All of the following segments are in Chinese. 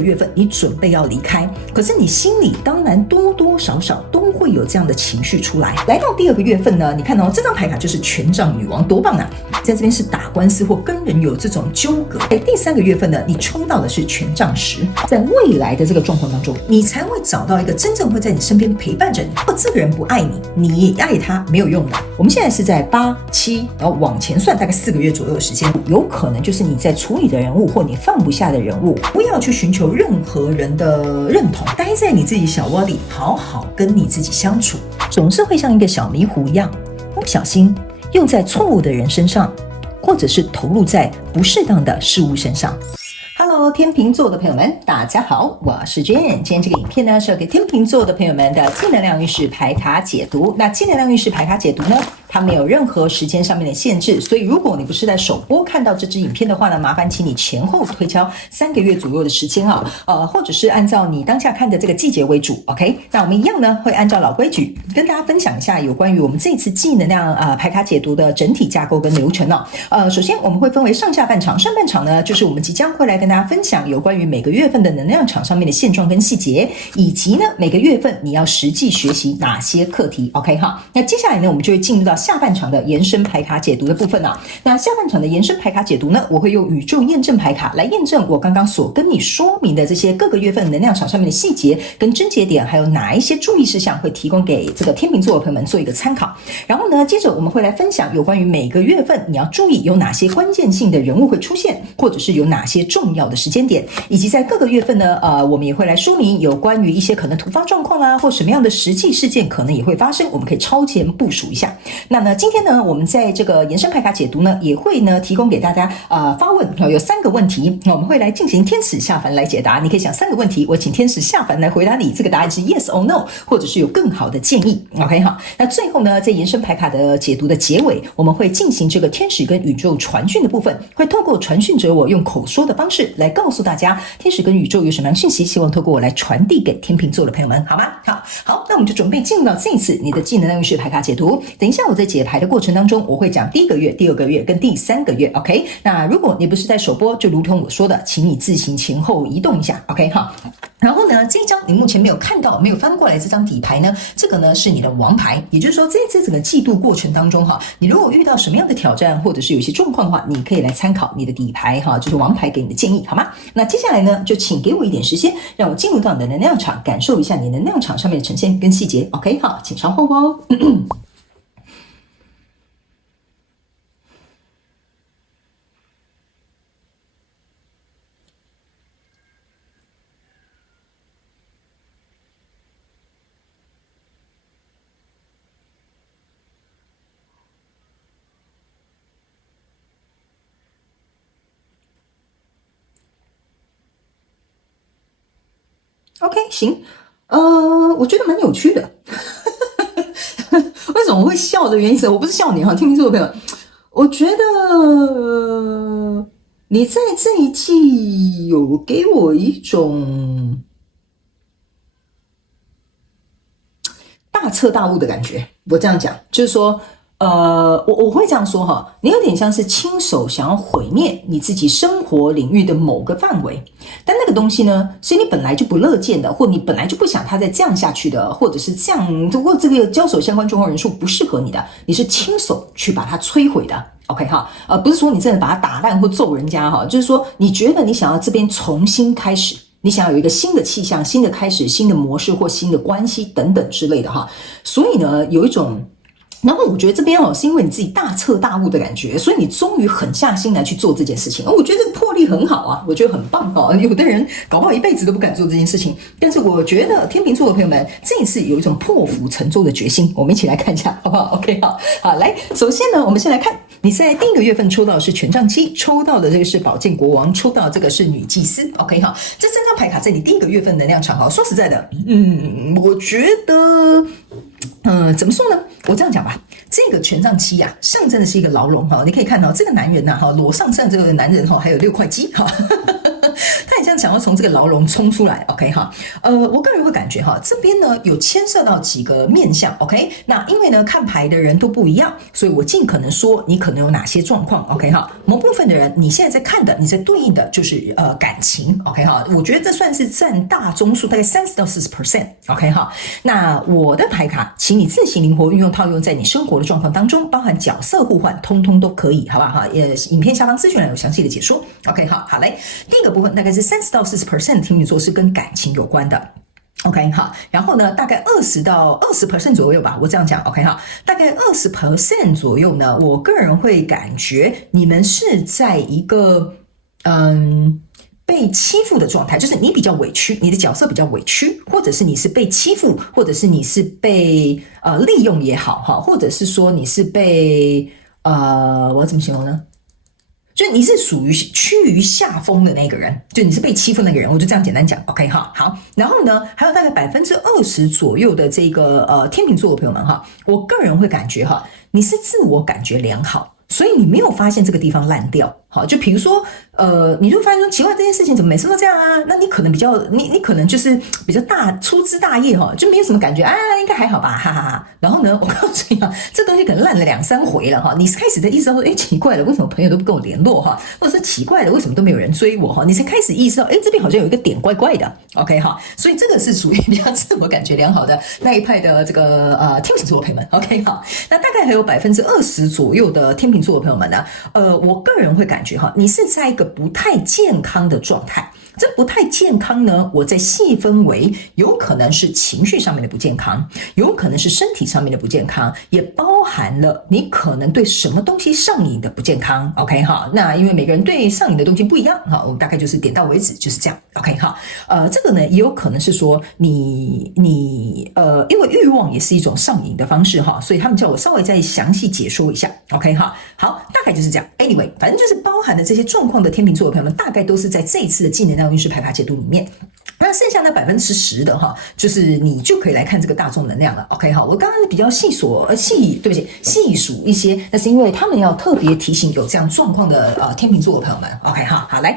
个月份你准备要离开，可是你心里当然多多少少都会有这样的情绪出来。来到第2个月份呢，你看这张牌卡就是权杖女王，多棒啊！在这边是打官司或跟人有这种纠葛。第3个月份呢，你抽到的是权杖10，在未来的这个状况当中，你才会找到一个真正会在你身边陪伴着你。如果这个人不爱你，你爱他没有用的。我们现在是在8、7，然后往前算大概4个月左右的时间，有可能就是你在处理的人物或你放不下的人物。不要去寻求任何人的认同，待在你自己小窝里，好好跟你自己相处。总是会像一个小迷糊一样，不小心用在错误的人身上，或者是投入在不适当的事物身上。Hello， 天秤座的朋友们，大家好，我是 Jane。今天这个影片呢，是要给天秤座的朋友们的正能量运势牌卡解读。那正能量运势牌卡解读呢，它没有任何时间上面的限制，所以如果你不是在首播看到这支影片的话呢，麻烦请你前后推敲3个月左右的时间啊，或者是按照你当下看的这个季节为主 ，OK？ 那我们一样呢，会按照老规矩跟大家分享一下有关于我们这次正能量牌卡解读的整体架构跟流程哦。首先我们会分为上下半场，上半场呢就是我们即将会来跟大家分享有关于每个月份的能量场上面的现状跟细节，以及呢每个月份你要实际学习哪些课题 ，OK 哈？那接下来呢，我们就会进入到下半场的延伸牌卡解读的部分啊。那下半场的延伸牌卡解读呢，我会用宇宙验证牌卡来验证我刚刚所跟你说明的这些各个月份能量场上面的细节跟症结点，还有哪一些注意事项会提供给这个天秤座的朋友们做一个参考。然后呢，接着我们会来分享有关于每个月份你要注意有哪些关键性的人物会出现，或者是有哪些重要的时间点，以及在各个月份呢，我们也会来说明有关于一些可能突发状况啊，或什么样的实际事件可能也会发生，我们可以超前部署一下。那呢，今天呢，我们在这个延伸牌卡解读呢，也会呢提供给大家发问，有3个问题，我们会来进行天使下凡来解答。你可以想3个问题，我请天使下凡来回答你，这个答案是 yes or no， 或者是有更好的建议。OK 好，那最后呢，在延伸牌卡的解读的结尾，我们会进行这个天使跟宇宙传讯的部分，会透过传讯者我用口说的方式来告诉大家天使跟宇宙有什么样的讯息，希望透过我来传递给天秤座的朋友们，好吗？好，那我们就准备进入到这一次你的正能量运势牌卡解读。等一下我在解牌的过程当中，我会讲第1个月、第2个月跟第3个月 ，OK？ 那如果你不是在首播，就如同我说的，请你自行前后移动一下 ，OK 哈。然后呢，这一张你目前没有看到、没有翻过来这张底牌呢，这个呢是你的王牌，也就是说，在这整个季度过程当中哈，你如果遇到什么样的挑战，或者是有一些状况的话，你可以来参考你的底牌哈，就是王牌给你的建议，好吗？那接下来呢，就请给我一点时间，让我进入到你的能量场，感受一下你的能量场上面的呈现跟细节 ，OK 好，请稍后哦。OK， 行，我觉得蛮有趣的。为什么我会笑的原因是，我不是笑你哈，天秤座的朋友，我觉得你在这一季有给我一种大彻大悟的感觉。我这样讲，就是说。我会这样说哈，你有点像是亲手想要毁灭你自己生活领域的某个范围，但那个东西呢，是你本来就不乐见的，或你本来就不想它再这样下去的，或者是这样，如果这个交手相关状况人数不适合你的，你是亲手去把它摧毁的。OK 哈，不是说你真的把它打烂或揍人家哈，就是说你觉得你想要这边重新开始。你想要有一个新的气象、新的开始、新的模式或新的关系等等之类的哈，所以呢，有一种。然后我觉得这边是因为你自己大彻大悟的感觉，所以你终于狠下心来去做这件事情。我觉得这个魄力很好啊，我觉得很棒啊。有的人搞不好一辈子都不敢做这件事情，但是我觉得天秤座的朋友们这一次有一种破釜沉舟的决心。我们一起来看一下，好不好 ？OK 好，来，首先呢，我们先来看你在第1个月份抽到的是权杖7，抽到的这个是宝剑国王，抽到的这个是女祭司。OK 好，这3张牌卡在你第1个月份能量场哈。说实在的，我觉得。怎么说呢？我这样讲吧，这个权杖7啊，象征的是一个牢笼哈。你可以看到这个男人呐哈，裸上这个男人哈，还有6块肌哈。他很像想要从这个牢笼冲出来 ，OK 哈，我个人会感觉哈，这边呢有牵涉到几个面向 ，OK， 那因为呢看牌的人都不一样，所以我尽可能说你可能有哪些状况 ，OK 哈，某部分的人你现在在看的，你在对应的就是感情 ，OK 哈，我觉得这算是占大宗数，大概30到40%，OK 哈，那我的牌卡，请你自行灵活运用套用在你生活的状况当中，包含角色互换，通通都可以，好不好哈？影片下方资讯栏有详细的解说 ，OK 好，好嘞，第一个部分大概是30到40%天秤座是跟感情有关的。OK 好，然后呢，大概20到20% 左右吧，我这样讲 OK 哈，大概20% 左右呢，我个人会感觉你们是在一个被欺负的状态，就是你比较委屈，你的角色比较委屈，或者是你是被欺负，或者是你是被利用也好哈，或者是说你是被我要怎么形容呢？就你是属于趋于下风的那个人，就你是被欺负那个人，我就这样简单讲 ，OK 哈，好，然后呢，还有大概20%左右的这个天秤座的朋友们哈，我个人会感觉哈，你是自我感觉良好，所以你没有发现这个地方烂掉，好，就比如说你就发现说奇怪这件事情怎么每次都这样啊？那你可能比较你可能就是比较粗枝大叶哈，就没有什么感觉啊，应该还好吧，哈哈哈。然后呢，我告诉你啊，这东西可能烂了2-3回了哈，你开始在意识到说，奇怪了，为什么朋友都不跟我联络哈？或者是奇怪了，为什么都没有人追我哈？你才开始意识到，这边好像有一个点怪怪的 ，OK 哈。所以这个是属于比较自我感觉良好的那一派的这个天秤座的朋友们 ，OK 哈。那大概还有20%左右的天秤座的朋友们呢，我个人会感觉哈，你是在一个不太健康的状态。这不太健康呢，我在细分为有可能是情绪上面的不健康，有可能是身体上面的不健康，也包含了你可能对什么东西上瘾的不健康 OK 哈，那因为每个人对上瘾的东西不一样哈，我们大概就是点到为止就是这样 OK 哈，这个呢也有可能是说你因为欲望也是一种上瘾的方式哈，所以他们叫我稍微再详细解说一下 OK 哈，好，大概就是这样 anyway 反正就是包含了这些状况的天秤座的朋友们大概都是在这一次的纪能量运势牌卡解读里面，那剩下那10%的哈，就是你就可以来看这个大众能量了。OK 哈，我刚刚比较细数一些，那是因为他们要特别提醒有这样状况的天秤座的朋友们。OK 哈，好来，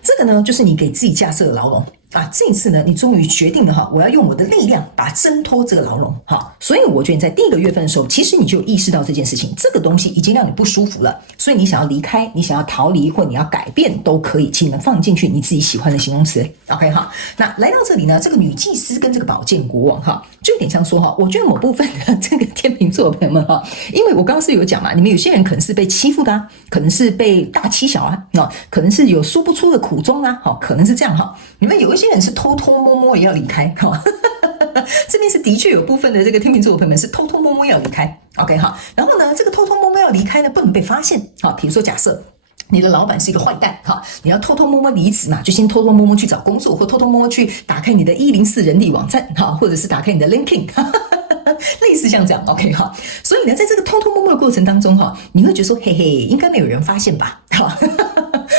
这个呢就是你给自己架设的牢笼。这一次呢，你终于决定了哈，我要用我的力量把挣脱这个牢笼哈，所以我觉得你在第一个月份的时候，其实你就有意识到这件事情，这个东西已经让你不舒服了，所以你想要离开，你想要逃离，或你要改变都可以，请你们放进去你自己喜欢的形容词 ，OK 哈。那来到这里呢，这个女祭司跟这个宝剑国王哈，就有点像说哈，我觉得某部分的这个天秤座的朋友们哈，因为我刚刚是有讲嘛，你们有些人可能是被欺负的啊，可能是被大欺小啊，可能是有说不出的苦衷啊，可能是这样哈，你们有一些人是偷偷摸摸也要离开哈，这边是的确有部分的这个天秤座的朋友们是偷偷摸摸要离开 ，OK 哈，然后呢，这个偷偷摸摸要离开呢，不能被发现，好，比如说假设。你的老板是一个坏蛋哈，你要偷偷摸摸离职嘛，就先偷偷摸摸去找工作，或偷偷摸摸去打开你的104人力网站哈，或者是打开你的 LinkedIn， 类似像这样 OK 哈。所以呢，在这个偷偷摸摸的过程当中哈，你会觉得说嘿嘿，应该没有人发现吧？哈，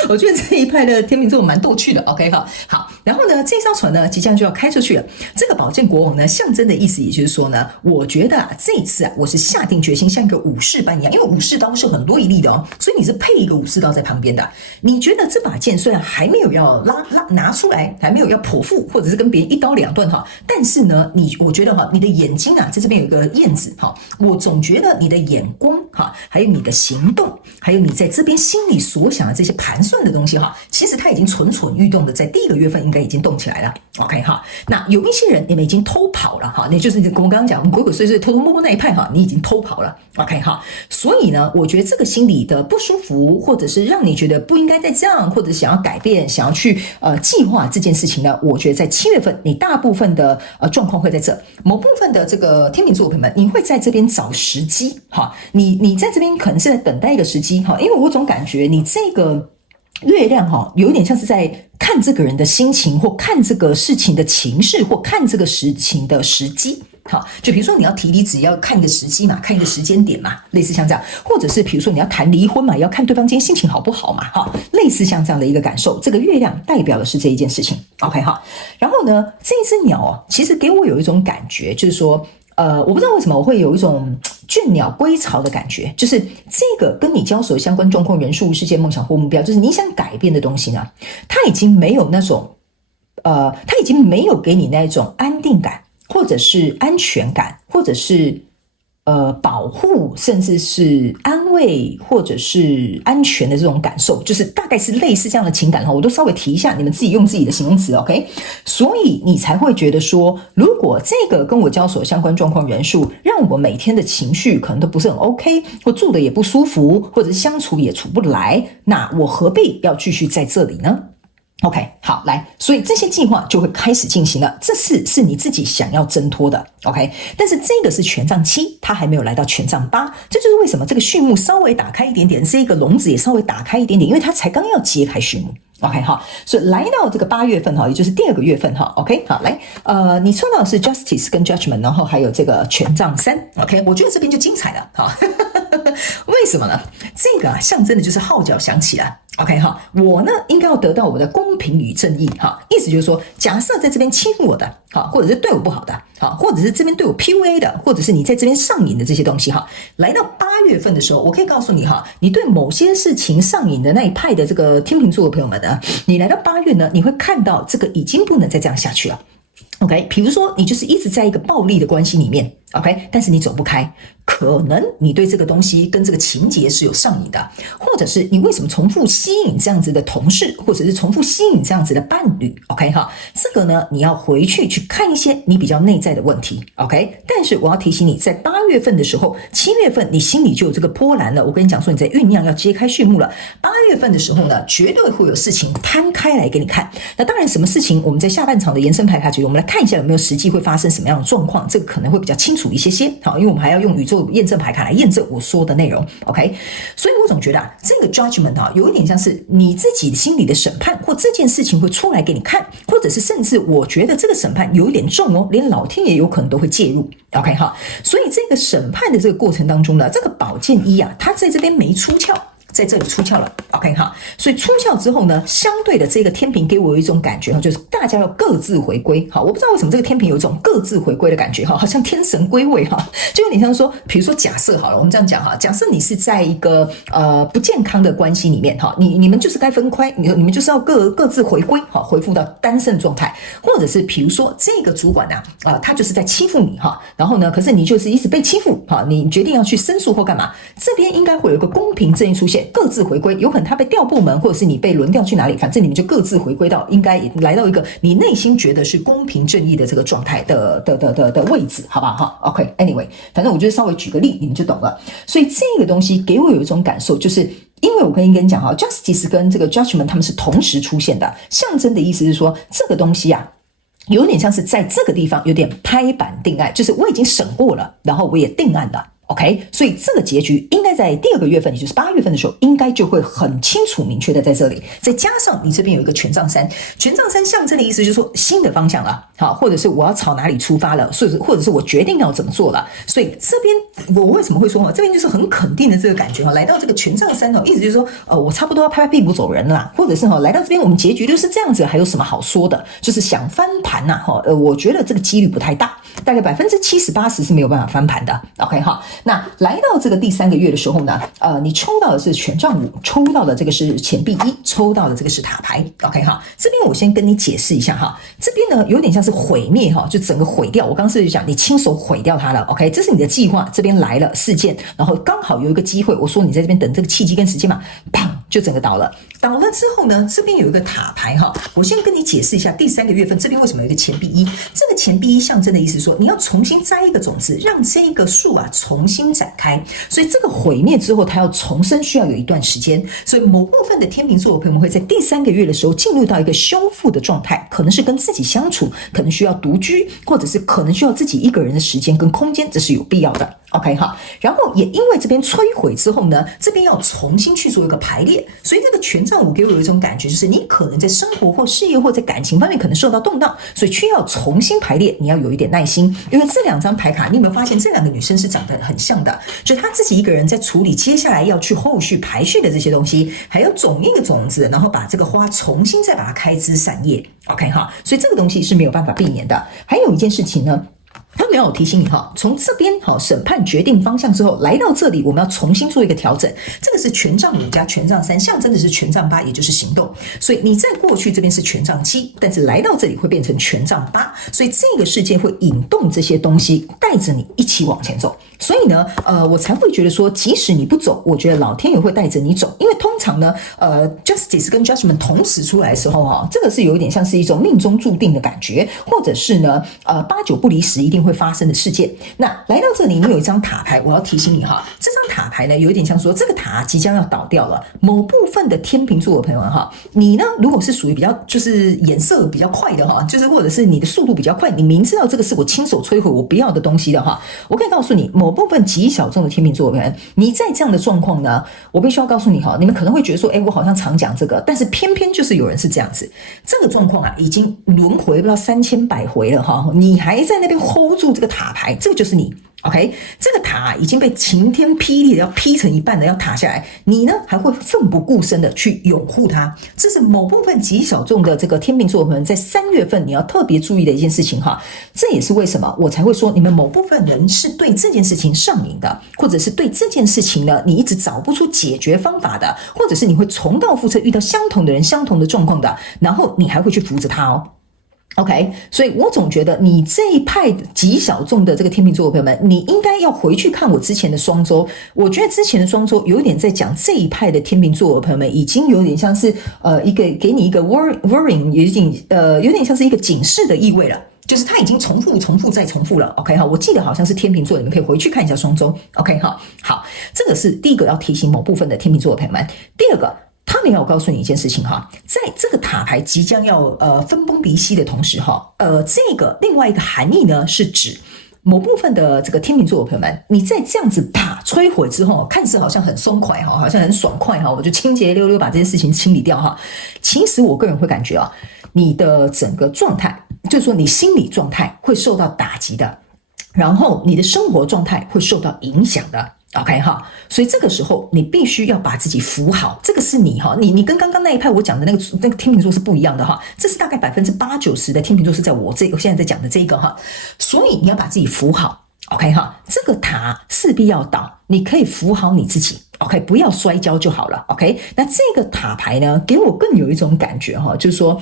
我觉得这一派的天秤座蛮逗趣的 OK 哈。好，然后呢，这艘船呢即将就要开出去了。这个宝剑国王呢，象征的意思也就是说呢，我觉得这一次我是下定决心像一个武士般一样，因为武士刀是很多一粒的哦，所以你是配一个武士刀在旁边的。你觉得这把剑虽然还没有要拿出来，还没有要剖腹，或者是跟别人一刀两断哈，但是呢，我觉得哈，你的眼睛在这边有一个燕子哈，我总觉得你的眼光哈，还有你的行动，还有你在这边心里所想的这些盘算的东西哈，其实它已经蠢蠢欲动的，在第一个月份应该已经动起来了。OK 哈，那有一些人你们已经偷跑了哈，那就是我刚刚讲鬼鬼祟祟、偷偷摸摸那一派哈，你已经偷跑了。OK 哈，所以呢，我觉得这个心理的不舒服，或者是让你觉得不应该再这样，或者想要改变、想要去计划这件事情呢，我觉得在7月份，你大部分的状况会在这，某部分的这个天秤座的朋友们，你会在这边找时机哈，你在这边可能是在等待一个时机哈，因为我总感觉你这个月亮哈，有点像是在看这个人的心情，或看这个事情的情势，或看这个事情的时机。好，就比如说你要提离职，要看一个时机嘛，看一个时间点嘛，类似像这样，或者是比如说你要谈离婚嘛，要看对方今天心情好不好嘛，哈，类似像这样的一个感受。这个月亮代表的是这一件事情 ，OK 哈。然后呢，这一只鸟其实给我有一种感觉，就是说，我不知道为什么我会有一种倦鸟归巢的感觉，就是这个跟你交手相关状况、人数、事件、梦想或目标，就是你想改变的东西呢，它已经没有那种，它已经没有给你那种安定感，或者是安全感，或者是保护，甚至是安慰，或者是安全的这种感受，就是大概是类似这样的情感哈，我都稍微提一下，你们自己用自己的形容词 ，OK？ 所以你才会觉得说，如果这个跟我交手相关状况人数，让我每天的情绪可能都不是很 OK， 或住的也不舒服，或者是相处也处不来，那我何必要继续在这里呢？OK， 好，来，所以这些计划就会开始进行了。这是你自己想要挣脱的 ，OK。但是这个是权杖7，它还没有来到权杖8，这就是为什么这个序幕稍微打开一点点，这个笼子也稍微打开一点点，因为它才刚要揭开序幕。OK， 好，所以来到这个8月份哈，也就是第2个月份哈 ，OK， 好，来，你抽到的是 Justice 跟 Judgment， 然后还有这个权杖3 ，OK， 我觉得这边就精彩了哈。为什么呢？这个象征的就是号角响起了。OK 哈，我呢应该要得到我的公平与正义哈，意思就是说，假设在这边欺负我的哈，或者是对我不好的哈，或者是这边对我 PUA 的，或者是你在这边上瘾的这些东西哈，来到8月份的时候，我可以告诉你哈，你对某些事情上瘾的那一派的这个天秤座的朋友们呢，你来到8月呢，你会看到这个已经不能再这样下去了。OK， 比如说你就是一直在一个暴力的关系里面 ，OK， 但是你走不开，可能你对这个东西跟这个情节是有上瘾的，或者是你为什么重复吸引这样子的同事，或者是重复吸引这样子的伴侣 ，OK 哈，这个呢你要回去看一些你比较内在的问题 ，OK， 但是我要提醒你，在8月份的时候，7月份你心里就有这个波澜了，我跟你讲说你在酝酿要揭开序幕了，8月份的时候呢，绝对会有事情摊开来给你看。那当然什么事情我们在下半场的延伸牌卡局，我们来看一下有没有实际会发生什么样的状况，这个可能会比较清楚一些些，好，因为我们还要用宇宙验证牌卡来验证我说的内容 ，OK， 所以我总觉得这个 judgment 有一点像是你自己心里的审判，或这件事情会出来给你看，或者是甚至我觉得这个审判有一点重哦，连老天爷有可能都会介入 ，OK 哈，所以这个审判的这个过程当中呢，这个宝剑1啊，它在这边没出鞘。在这里出鞘了 ，OK 哈，所以出鞘之后呢，相对的这个天平给我有一种感觉哈，就是大家要各自回归，好，我不知道为什么这个天平有一种各自回归的感觉哈，好像天神归位哈，就有点像说，比如说假设好了，我们这样讲哈，假设你是在一个不健康的关系里面哈，你们就是该分开，你们就是要各自回归哈，恢复到单身状态，或者是比如说这个主管他就是在欺负你哈，然后呢，可是你就是一直被欺负哈，你决定要去申诉或干嘛，这边应该会有一个公平正义出现。各自回归，有可能他被调部门，或者是你被轮调去哪里，反正你们就各自回归到应该来到一个你内心觉得是公平正义的这个状态的位置，好不好哈 ？OK，Anyway，反正我就稍微举个例，你们就懂了。所以这个东西给我有一种感受，就是因为我跟你讲哈 ，Justice 跟这个 Judgment 他们是同时出现的，象征的意思是说这个东西啊。有点像是在这个地方有点拍板定案，就是我已经审过了，然后我也定案了。OK， 所以这个结局应该在第2个月份，也就是8月份的时候，应该就会很清楚明确的在这里。再加上你这边有一个权杖3，权杖3象征的意思就是说新的方向了，好，或者是我要朝哪里出发了，或者是我决定要怎么做了。所以这边我为什么会说这边就是很肯定的这个感觉来到这个权杖3意思就是说我差不多要拍拍屁股走人了啦，或者是来到这边我们结局就是这样子，还有什么好说的？就是想翻盘呐我觉得这个几率不太大，大概70%-80%是没有办法翻盘的。OK 哈。那来到这个第3个月的时候呢，你抽到的是权杖5，抽到的这个是钱币1，抽到的这个是塔牌 ，OK 哈。这边我先跟你解释一下哈，这边呢有点像是毁灭哈，就整个毁掉。我刚刚是讲你亲手毁掉它了 ，OK， 这是你的计划，这边来了事件，然后刚好有一个机会，我说你在这边等这个契机跟时间嘛，砰就整个倒了。倒了之后呢，这边有一个塔牌哈，我先跟你解释一下第3个月份这边为什么有一个钱币1，这个钱币1象征的意思是说你要重新栽一个种子，让这一个树重新展开，所以这个毁灭之后它要重生需要有一段时间，所以某部分的天秤座的朋友们会在第3个月的时候进入到一个修复的状态，可能是跟自己相处，可能需要独居，或者是可能需要自己一个人的时间跟空间，这是有必要的。OK 哈，然后也因为这边摧毁之后呢，这边要重新去做一个排列，所以这个权杖5给我有一种感觉，就是你可能在生活或事业或在感情方面可能受到动荡，所以需要重新排列，你要有一点耐心，因为这2张牌卡，你有没有发现这2个女生是长得很像的，就是她自己一个人在处理接下来要去后续排序的这些东西，还要种一个种子，然后把这个花重新再把它开枝散叶 ，OK 哈，所以这个东西是没有办法避免的。还有一件事情呢。他没有提醒你哈，从这边审判决定方向之后，来到这里我们要重新做一个调整。这个是权杖5加权杖3，象征的是权杖8，也就是行动。所以你在过去这边是权杖7，但是来到这里会变成权杖8，所以这个事件会引动这些东西，带着你一起往前走。所以呢，我才会觉得说，即使你不走，我觉得老天爷会带着你走，因为通常呢，justice 跟 judgment 同时出来的时候这个是有一点像是一种命中注定的感觉，或者是呢，8九不离10一定会发生的事件。那来到这里，你有一张塔牌，我要提醒你哈，这张塔牌呢，有一点像说这个塔即将要倒掉了。某部分的天秤座的朋友们哈，你呢如果是属于比较就是眼色比较快的哈，就是或者是你的速度比较快，你明知道这个是我亲手摧毁我不要的东西的哈，我可以告诉你，某部分极小众的天秤座的人，你在这样的状况呢，我必须要告诉你哈，你们可能会觉得说，我好像常讲这个，但是偏偏就是有人是这样子，这个状况已经轮回不知道3000百回了哈，你还在那边 hold 住这个塔牌，这个就是你。OK， 这个塔已经被晴天霹雳的要劈成一半的要塌下来，你呢还会奋不顾身的去拥护它，这是某部分极小众的这个天秤座的人在3月份你要特别注意的一件事情哈。这也是为什么我才会说你们某部分人是对这件事情上瘾的，或者是对这件事情呢你一直找不出解决方法的，或者是你会重蹈覆辙遇到相同的人相同的状况的，然后你还会去扶着他哦。OK， 所以我总觉得你这一派极小众的这个天秤座的朋友们，你应该要回去看我之前的双周。我觉得之前的双周有点在讲这一派的天秤座的朋友们，已经有点像是一个给你一个 warning， 有点像是一个警示的意味了。就是它已经重复再重复了 ，OK 哈，我记得好像是天秤座，你们可以回去看一下双周 ，OK 哈，好，这个是第一个要提醒某部分的天秤座的朋友们。第二个，他们要告诉你一件事情哈，在这个塔牌即将要分崩离析的同时哈，这个另外一个含义呢是指某部分的这个天秤座的朋友们，你在这样子摧毁之后，看似好像很松快哈，好像很爽快哈，我就清洁溜溜把这些事情清理掉哈。其实我个人会感觉你的整个状态，就是说你心理状态会受到打击的，然后你的生活状态会受到影响的。OK 哈，所以这个时候你必须要把自己扶好，这个是你哈，你跟刚刚那一派我讲的那个天秤座是不一样的哈，这是大概80%-90%的天秤座是在我现在在讲的这个哈，所以你要把自己扶好 ，OK 哈，这个塔势必要倒，你可以扶好你自己。OK， 不要摔跤就好了。OK， 那这个塔牌呢，给我更有一种感觉哈，就是说，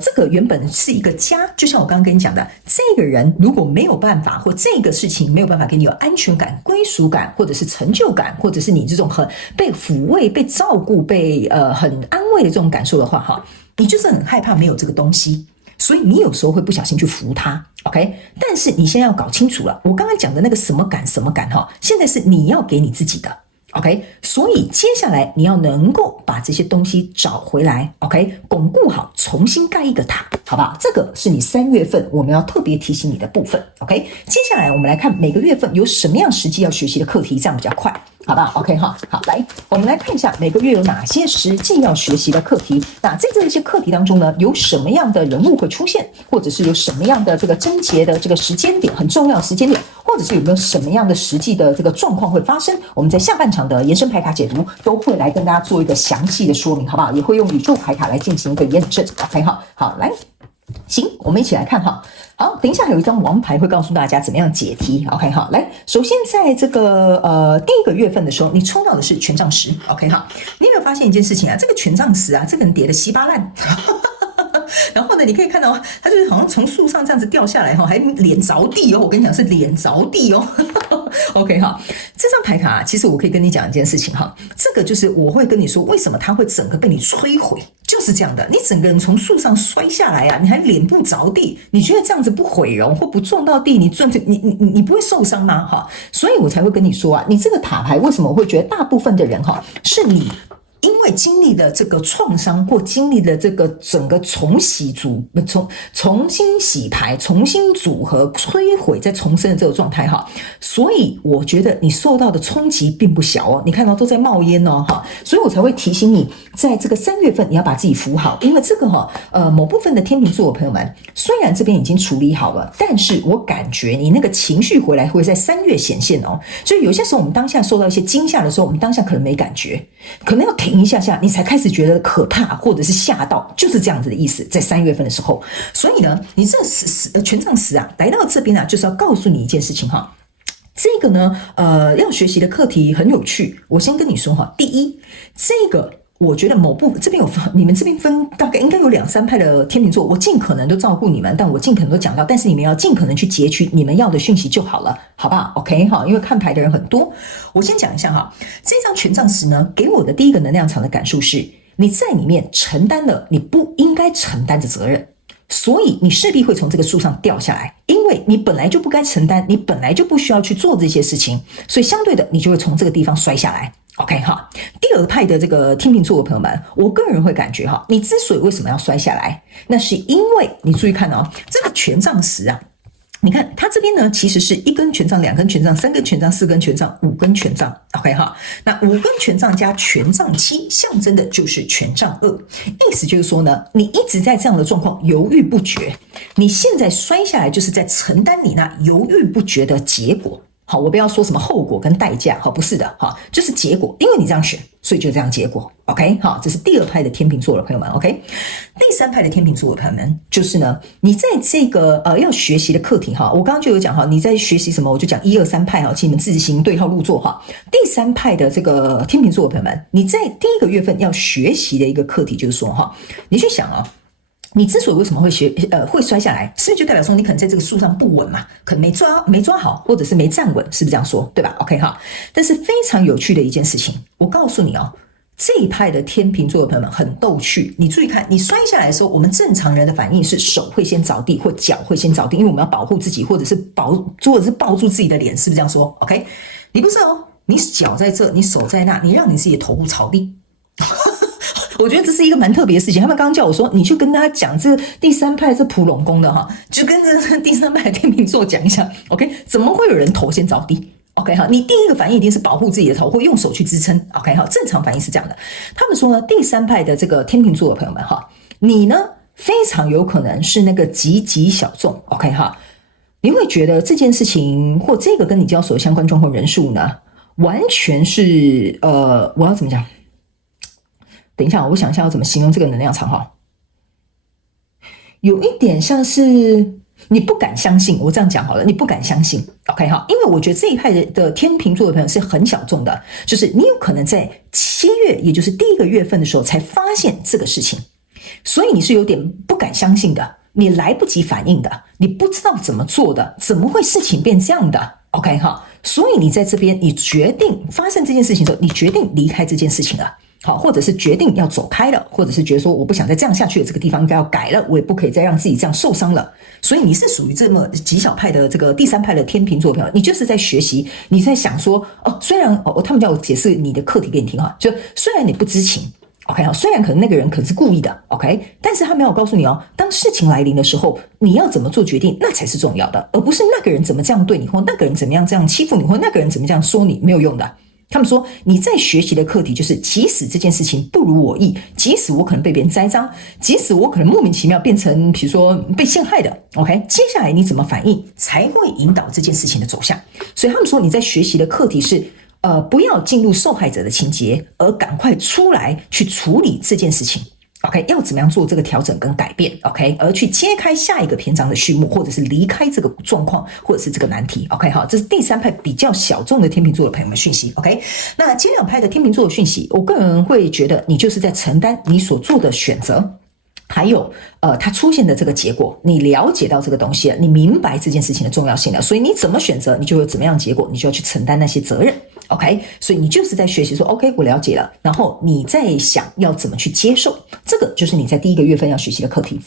这个原本是一个家，就像我刚刚跟你讲的，这个人如果没有办法，或这个事情没有办法给你有安全感、归属感，或者是成就感，或者是你这种很被抚慰、被照顾、被很安慰的这种感受的话哈，你就是很害怕没有这个东西。所以你有时候会不小心去扶他 ，OK？ 但是你现在要搞清楚了，我刚刚讲的那个什么感哈，现在是你要给你自己的。OK， 所以接下来你要能够把这些东西找回来 ，OK， 巩固好，重新盖一个塔，好不好？这个是你3月份我们要特别提醒你的部分 ，OK。接下来我们来看每个月份有什么样实际要学习的课题，这样比较快，好不好 ？OK 哈，好，来，我们来看一下每个月有哪些实际要学习的课题。那在这些课题当中呢，有什么样的人物会出现，或者是有什么样的这个症结的这个时间点，很重要的时间点。或者是有没有什么样的实际的这个状况会发生，我们在下半场的延伸牌卡解读都会来跟大家做一个详细的说明，好不好？也会用宇宙牌卡来进行一个验证 ，OK 哈，好，来，行，我们一起来看哈。好，等一下有一张王牌会告诉大家怎么样解题 ，OK 哈。来，首先在这个第一个月份的时候，你抽到的是权杖10 ，OK 哈。你有没有发现一件事情啊？这个权杖10啊，这个人跌得稀巴烂。然后呢，你可以看到他就是好像从树上这样子掉下来还脸着地哦。我跟你讲是脸着地哦。OK 哈，这张牌卡其实我可以跟你讲一件事情哈，这个就是我会跟你说为什么它会整个被你摧毁，就是这样的。你整个人从树上摔下来啊，你还脸部着地，你觉得这样子不毁容或不撞到地，你不会受伤吗？哈，所以我才会跟你说啊，你这个塔牌为什么我会觉得大部分的人是你。因为经历了这个创伤，或经历了这个整个重新洗牌、重新组合、摧毁再重生的这个状态哈，所以我觉得你受到的冲击并不小哦。你看到都在冒烟哦哈，所以我才会提醒你，在这个3月份你要把自己扶好，因为这个某部分的天秤座的朋友们，虽然这边已经处理好了，但是我感觉你那个情绪回来会在3月显现哦。所以有些时候我们当下受到一些惊吓的时候，我们当下可能没感觉，可能要停一下。下下，你才开始觉得可怕或者是吓到，就是这样子的意思。在3月份的时候，所以呢，你这权杖十啊，来到这边啊，就是要告诉你一件事情哈。这个呢，要学习的课题很有趣。我先跟你说哈，第一，这个我觉得某部分这边有你们这边分大概应该有2、3派的天秤座，我尽可能都照顾你们，但我尽可能都讲到，但是你们要尽可能去截取你们要的讯息就好了，好不好 ？OK 哈，因为看牌的人很多，我先讲一下哈，这张权杖十呢，给我的第一个能量场的感受是，你在里面承担了你不应该承担的责任。所以你势必会从这个树上掉下来，因为你本来就不该承担，你本来就不需要去做这些事情，所以相对的你就会从这个地方摔下来。OK 哈，第二派的这个天秤座的朋友们，我个人会感觉哈，你之所以为什么要摔下来，那是因为你注意看哦，这个权杖十啊。你看它这边呢，其实是1根权杖、2根权杖、3根权杖、4根权杖、5根权杖 ，OK 哈。那5根权杖加权杖7，象征的就是权杖2，意思就是说呢，你一直在这样的状况犹豫不决，你现在摔下来就是在承担你那犹豫不决的结果。好，我不要说什么后果跟代价，好，不是的，哈，就是结果，因为你这样选，所以就这样结果 ，OK， 好，这是第二派的天秤座的朋友们 ，OK， 第三派的天秤座的朋友们，就是呢，你在这个要学习的课题哈，我刚刚就有讲哈，你在学习什么，我就讲1、2、3派哈，请你们自行对号入座哈。第三派的这个天秤座的朋友们，你在第一个月份要学习的一个课题就是说哈，你去想啊。你之所以为什么会会摔下来，是不是就代表说你可能在这个树上不稳嘛？可能没抓好，或者是没站稳，是不是这样说？对吧 ？OK 哈。但是非常有趣的一件事情，我告诉你哦，这一派的天秤座的朋友们很逗趣。你注意看，你摔下来的时候，我们正常人的反应是手会先着地，或脚会先着地，因为我们要保护自己，或者是抱住自己的脸，是不是这样说 ？OK， 你不是哦，你脚在这，你手在那，你让你自己的头部朝地。我觉得这是一个蛮特别的事情。他们刚刚叫我说，你去跟他讲这第三派是普龙宫的哈，就跟这第三派的天秤座讲一下 ，OK？ 怎么会有人头先着地 ？OK 哈，你第一个反应一定是保护自己的头，或用手去支撑 ，OK 哈，正常反应是这样的。他们说呢，第三派的这个天秤座的朋友们哈，你呢非常有可能是那个极小众 ，OK 哈，你会觉得这件事情或这个跟你交手的相关状况人数呢，完全是我要怎么讲？等一下，我想一下要怎么形容这个能量场哈，有一点像是你不敢相信，我这样讲好了，你不敢相信 ，OK 哈，因为我觉得这一派的天秤座的朋友是很小众的，就是你有可能在7月，也就是第一个月份的时候才发现这个事情，所以你是有点不敢相信的，你来不及反应的，你不知道怎么做的，怎么会事情变这样的 ，OK 哈，所以你在这边，你决定发生这件事情的时候，你决定离开这件事情了。好，或者是决定要走开了，或者是觉得说我不想再这样下去了，这个地方应该要改了，我也不可以再让自己这样受伤了。所以你是属于这么极小派的这个第三派的天秤座朋友，你就是在学习，你在想说虽然他们叫我解释你的课题给你听哈，就虽然你不知情 ，OK 哈，虽然可能那个人可能是故意的 ，OK， 但是他没有告诉你当事情来临的时候，你要怎么做决定，那才是重要的，而不是那个人怎么这样对你，或那个人怎么样这样欺负你，或那个人怎么这样说你，没有用的。他们说你在学习的课题就是，即使这件事情不如我意，即使我可能被别人栽赃，即使我可能莫名其妙变成比如说被陷害的 ，OK， 接下来你怎么反应才会引导这件事情的走向。所以他们说你在学习的课题是不要进入受害者的情节，而赶快出来去处理这件事情。OK， 要怎么样做这个调整跟改变 ？OK， 而去揭开下一个篇章的序幕，或者是离开这个状况，或者是这个难题。OK， 好，这是第三派比较小众的天秤座的朋友们讯息。OK， 那前两派的天秤座的讯息，我个人会觉得你就是在承担你所做的选择。还有它出现的这个结果，你了解到这个东西了，你明白这件事情的重要性了，所以你怎么选择，你就有怎么样的结果，你就要去承担那些责任。OK， 所以你就是在学习说 OK 我了解了，然后你在想要怎么去接受，这个就是你在第一个月份要学习的课题。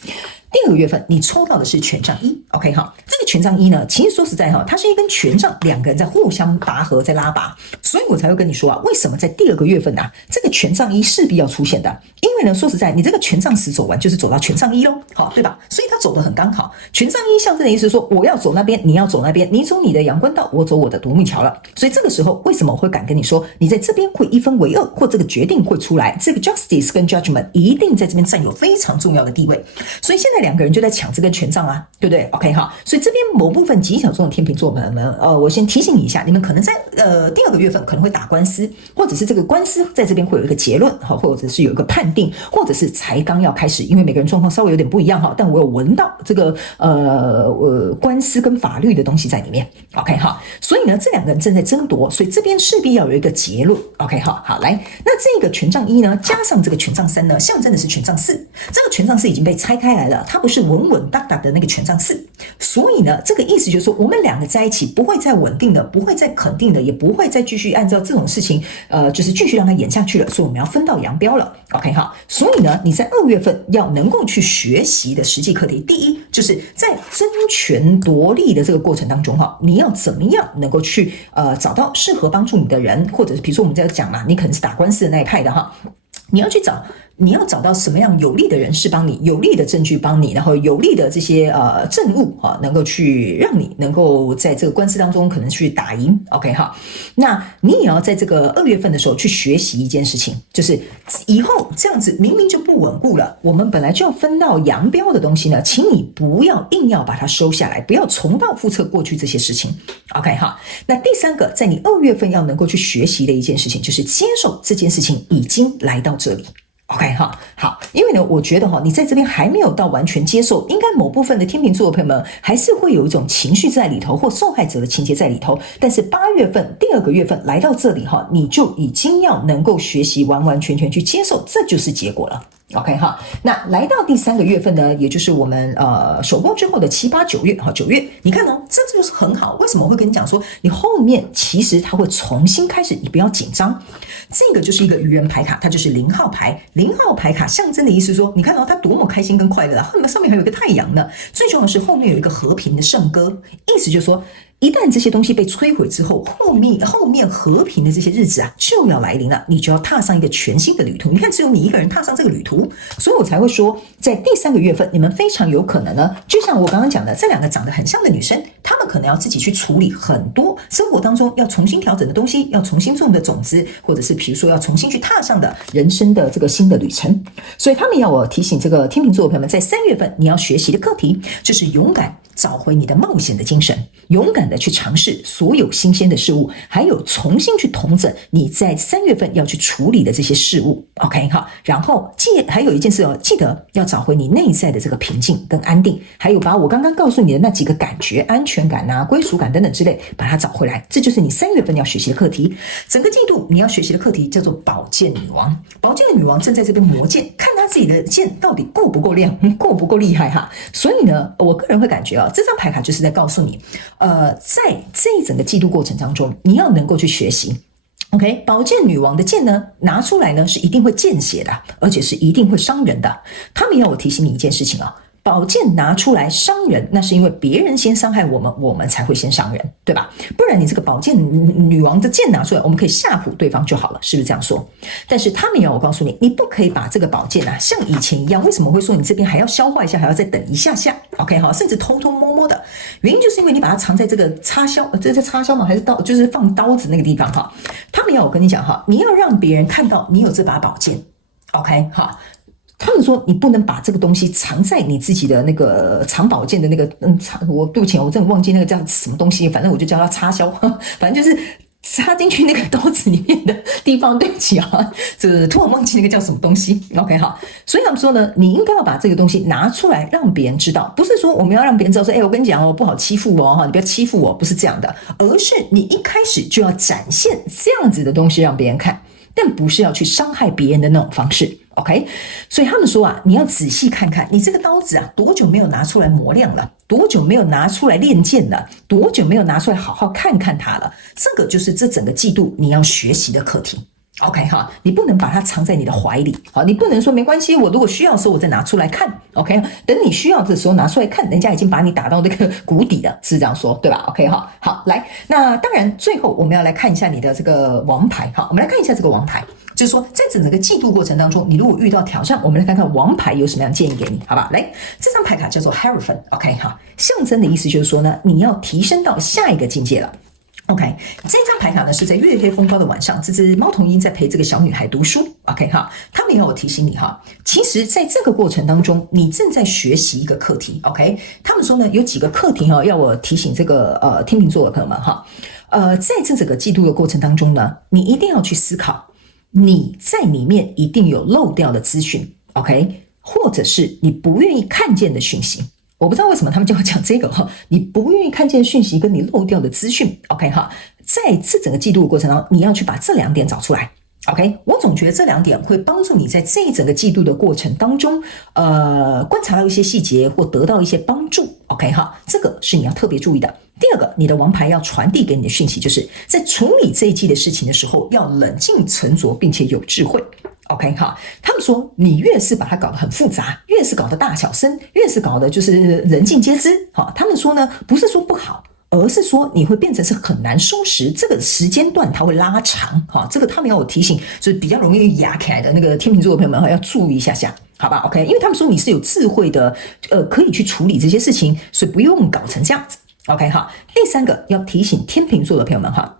第二个月份你抽到的是权杖一 ，OK 哈，这个权杖一呢，其实说实在哈，它是一根权杖，两个人在互相拔河，在拉拔，所以我才会跟你说为什么在第二个月份啊，这个权杖一势必要出现的，因为呢，说实在，你这个权杖十走完就是走到权杖一咯，好，对吧？所以它走得很刚好。权杖一象征的意思是说，我要走那边，你要走那边，你走你的阳关道，我走我的独木桥了。所以这个时候，为什么我会敢跟你说，你在这边会一分为二，或这个决定会出来，这个 justice 跟 judgment 一定在这边占有非常重要的地位。所以现在两个人就在抢这根权杖啊，对不对 ？OK 哈，所以这边某部分极小众的天秤座朋友们，我先提醒你一下，你们可能在第2个月份可能会打官司，或者是这个官司在这边会有一个结论哈，或者是有一个判定，或者是才刚要开始，因为每个人状况稍微有点不一样哈，但我有闻到这个官司跟法律的东西在里面 ，OK 哈，所以呢，这两个人正在争夺，所以这边势必要有一个结论 ，OK 哈，好来，那这个权杖1呢，加上这个权杖3呢，象征的是权杖4，这个权杖4已经被拆开来了，它不是稳稳当当的那个权杖4，所以呢，这个意思就是说，我们两个在一起不会再稳定的，不会再肯定的，也不会再继续按照这种事情，就是继续让它演下去了，所以我们要分道扬镳了 ，OK 哈，所以呢，你在2月份要能够去学习的实际课题，第一就是在争权夺利的这个过程当中哈，你要怎么样能够去找到适合帮助你的人，或者是比如说我们在讲嘛，你可能是打官司的那一派的哈，你要找到什么样有利的人士帮你，有利的证据帮你，然后有利的这些证物能够去让你能够在这个官司当中可能去打赢 ，OK 哈。那你也要在这个2月份的时候去学习一件事情，就是以后这样子明明就不稳固了，我们本来就要分道扬镳的东西呢，请你不要硬要把它收下来，不要重蹈覆辙过去这些事情 ，OK 哈。那第3个，在你2月份要能够去学习的一件事情，就是接受这件事情已经来到这里。OK 哈，好，因为呢，我觉得你在这边还没有到完全接受，应该某部分的天秤座的朋友们还是会有一种情绪在里头，或受害者的情节在里头。但是8月份第2个月份来到这里你就已经要能够学习完完全全去接受，这就是结果了。OK 哈，那来到第3个月份呢，也就是我们首播之后的7、8、9月9月，你看这就是很好。为什么我会跟你讲说，你后面其实它会重新开始，你不要紧张。这个就是一个愚人牌卡，它就是0号牌。0号牌卡象征的意思是说，你看到它多么开心跟快乐啊，上面还有一个太阳呢。最重要的是后面有一个和平的圣歌，意思就是说，一旦这些东西被摧毁之后，后面和平的这些日子就要来临了，你就要踏上一个全新的旅途。你看，只有你一个人踏上这个旅途，所以我才会说，在第3个月份，你们非常有可能呢，就像我刚刚讲的，这2个长得很像的女生，她们可能要自己去处理很多生活当中要重新调整的东西，要重新种的种子，或者是比如说要重新去踏上的人生的这个新的旅程。所以他们要我提醒这个天秤座的朋友们，在3月份你要学习的课题就是勇敢找回你的冒险的精神，勇敢的去尝试所有新鲜的事物，还有重新去统整你在3月份要去处理的这些事物 OK 好，然后还有一件事记得要找回你内在的这个平静跟安定，还有把我刚刚告诉你的那几个感觉，安全感归属感等等之类，把它找回来，这就是你3月份要学习的课题。整个季度你要学习的课题叫做宝剑女王。宝剑的女王正在这边磨剑，看她自己的剑到底够不够亮，够不够厉害哈。所以呢，我个人会感觉这张牌卡就是在告诉你，在这一整个季度过程当中，你要能够去学习。OK， 宝剑女王的剑呢，拿出来呢是一定会见血的，而且是一定会伤人的。他们要我提醒你一件事情宝剑拿出来伤人，那是因为别人先伤害我们，我们才会先伤人，对吧？不然你这个宝剑女王的剑拿出来，我们可以吓唬对方就好了，是不是这样说？但是他们要我告诉你，你不可以把这个宝剑像以前一样，为什么会说你这边还要消化一下，还要再等一下下 ？OK 好，甚至偷偷摸摸的，原因就是因为你把它藏在这个插销，这是插销吗？还是刀？就是放刀子那个地方哈。他们要我跟你讲你要让别人看到你有这把宝剑 ，OK 好。他们说你不能把这个东西藏在你自己的那个藏宝剑的那个我对不起，我真的忘记那个叫什么东西，反正我就叫它插销，反正就是插进去那个刀子里面的地方。对不起就是突然忘记那个叫什么东西。OK 好，所以他们说呢，你应该要把这个东西拿出来让别人知道，不是说我们要让别人知道说，我跟你讲不好欺负你不要欺负我，不是这样的，而是你一开始就要展现这样子的东西让别人看，但不是要去伤害别人的那种方式。OK， 所以他们说你要仔细看看你这个刀子多久没有拿出来磨亮了，多久没有拿出来练剑了，多久没有拿出来好好看看它了，这个就是这整个季度你要学习的课题。OK 哈，你不能把它藏在你的怀里，好，你不能说没关系，我如果需要的时候我再拿出来看 ，OK， 等你需要的时候拿出来看，人家已经把你打到那个谷底了，是这样说对吧 ？OK 哈，好，来，那当然最后我们要来看一下你的这个王牌，好，我们来看一下这个王牌，就是说在整个季度过程当中，你如果遇到挑战，我们来看看王牌有什么样的建议给你，好吧？来，这张牌卡叫做 Hierophant， OK 哈，象征的意思就是说呢，你要提升到下一个境界了。OK， 这张牌卡呢是在月黑风高的晚上，这只猫头鹰在陪这个小女孩读书。OK 哈，他们也有提醒你哈，其实在这个过程当中，你正在学习一个课题。OK， 他们说呢有几个课题哈，要我提醒这个天秤座的朋友们哈，在这整个季度的过程当中呢，你一定要去思考，你在里面一定有漏掉的资讯。OK， 或者是你不愿意看见的讯息。我不知道为什么他们就要讲这个哈，你不愿意看见讯息跟你漏掉的资讯 ，OK 哈，在这整个季度的过程当中，你要去把这2点找出来 ，OK， 我总觉得这2点会帮助你在这一整个季度的过程当中，观察到一些细节或得到一些帮助 ，OK 哈，这个是你要特别注意的。第二个，你的王牌要传递给你的讯息，就是在处理这一季的事情的时候，要冷静沉着，并且有智慧。OK 哈，他们说你越是把它搞得很复杂，越是搞得大小声，越是搞得就是人尽皆知。好，他们说呢，不是说不好，而是说你会变成是很难收拾，这个时间段它会拉长。哈，这个他们要有提醒，就是比较容易压起来的那个天秤座的朋友们要注意一下下，好吧 ？OK， 因为他们说你是有智慧的，可以去处理这些事情，所以不用搞成这样子。OK 哈，第3个要提醒天秤座的朋友们哈。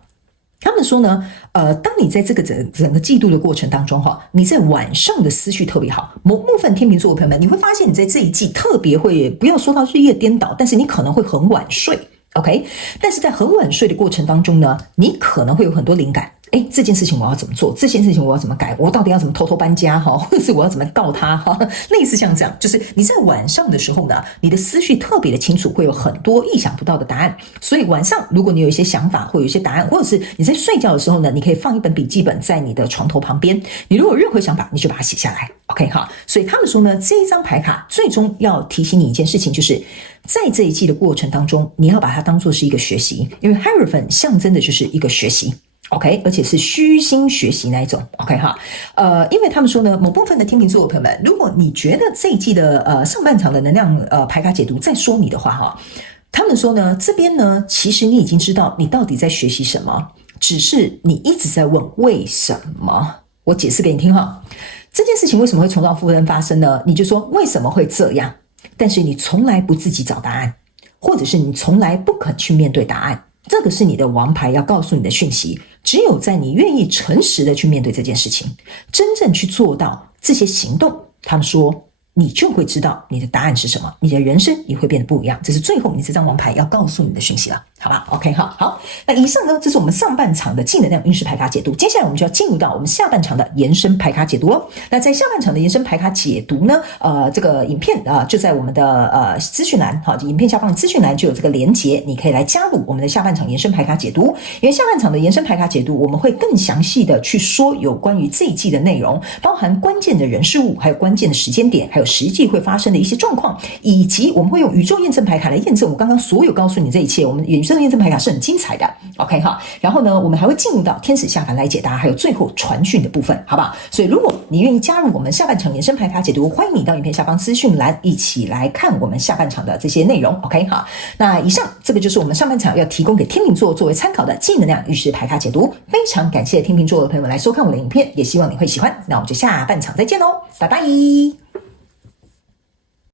他们说呢，当你在这个整个季度的过程当中哈，你在晚上的思绪特别好。某部分天秤座的朋友们，你会发现你在这一季特别会，不要说到日夜颠倒，但是你可能会很晚睡 ，OK？ 但是在很晚睡的过程当中呢，你可能会有很多灵感。这件事情我要怎么做？这件事情我要怎么改？我到底要怎么偷偷搬家哈？或者是我要怎么告他哈？类似像这样，就是你在晚上的时候呢，你的思绪特别的清楚，会有很多意想不到的答案。所以晚上如果你有一些想法或有一些答案，或者是你在睡觉的时候呢，你可以放一本笔记本在你的床头旁边。你如果有任何想法，你就把它写下来 ，OK 哈？所以他们说呢，这一张牌卡最终要提醒你一件事情，就是在这一季的过程当中，你要把它当作是一个学习，因为 Hierophant 象征的就是一个学习。OK， 而且是虚心学习那一种 ，OK 哈，因为他们说呢，某部分的天秤座的朋友们，如果你觉得这一季的上半场的能量牌卡解读在说你的话哈，他们说呢，这边呢，其实你已经知道你到底在学习什么，只是你一直在问为什么。我解释给你听哈，这件事情为什么会重蹈覆辙发生呢？你就说为什么会这样，但是你从来不自己找答案，或者是你从来不肯去面对答案。这个是你的王牌要告诉你的讯息，只有在你愿意诚实的去面对这件事情，真正去做到这些行动，他们说你就会知道你的答案是什么，你的人生也会变得不一样。这是最后你这张王牌要告诉你的讯息了，好吧 ？OK 好，那以上呢，这是我们上半场的净能量运势牌卡解读，接下来我们就要进入到我们下半场的延伸牌卡解读哦。那在下半场的延伸牌卡解读呢，这个影片就在我们的资讯栏，好，影片下方的资讯栏就有这个连结，你可以来加入我们的下半场延伸牌卡解读。因为下半场的延伸牌卡解读，我们会更详细的去说有关于这一季的内容，包含关键的人事物，还有关键的时间点，还有实际会发生的一些状况，以及我们会用宇宙验证牌卡来验证我刚刚所有告诉你这一切。我们宇宙验证牌卡是很精彩的 ，OK 哈。然后呢，我们还会进入到天使下凡来解答，还有最后传讯的部分，好不好？所以如果你愿意加入我们下半场延伸牌卡解读，欢迎你到影片下方资讯栏一起来看我们下半场的这些内容 ，OK 哈。那以上这个就是我们上半场要提供给天秤座作为参考的净能量运势牌卡解读。非常感谢天秤座的朋友们来收看我的影片，也希望你会喜欢。那我们就下半场再见喽，拜拜。